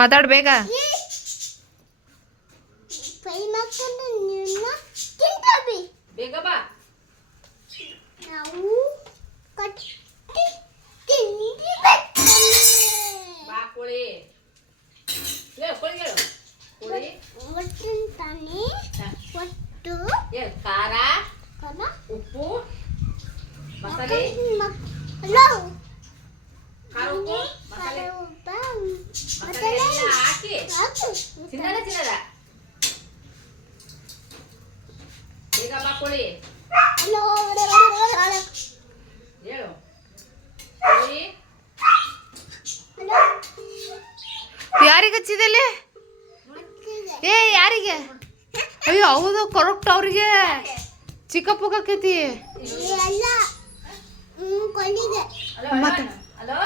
ಮಾತಾಡ್ ಬೇಗ. ಬೇಗ ಬಾ. ಬಾ ಕೋಳಿ. ಹೇಳು ಕೋಳಿ ಹೇಳು. ಕೋಳಿ ಹೇಳು. ಖಾರ, ಉಪ್ಪು, ಮಸಾಲೆ. ಖಾರ ಉಪ್ಪು ಮಸಾಲೆ ಎಲ್ಲ ಹಾಕಿ ಚಿನ್ನದ ಬೇಗ ಬಾ ಕೋಳಿ. ಹೇಳು ಕೋಳಿ. ಯಾರಿಗೆ ಹಚ್ಚಿದಲ್ಲಿ? ಏ ಯಾರಿಗೆ? ಅಯ್ಯೋ ಹೌದು ಕರೆಕ್ಟ್ ಅವ್ರಿಗೆ ಚಿಕ್ಕಪ್ಪಗೈತಿ. ಹಲೋ